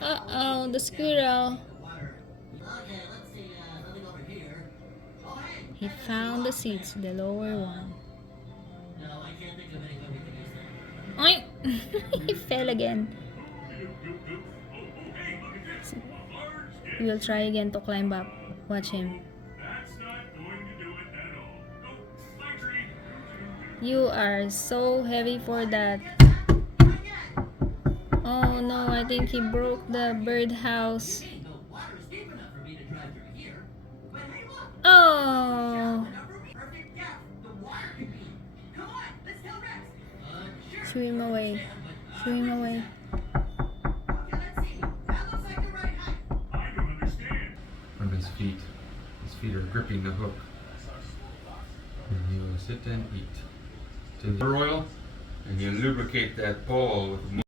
Uh-oh, the squirrel. He found the seats, the lower one. Oink! He fell again. He will try again to climb up. Watch him. You are so heavy for that. Oh no, I think he broke the birdhouse. Oh! Shoo him away. Shoo him away. From his feet. His feet are gripping the hook. And he will sit and eat. Till the oil, and you lubricate that pole with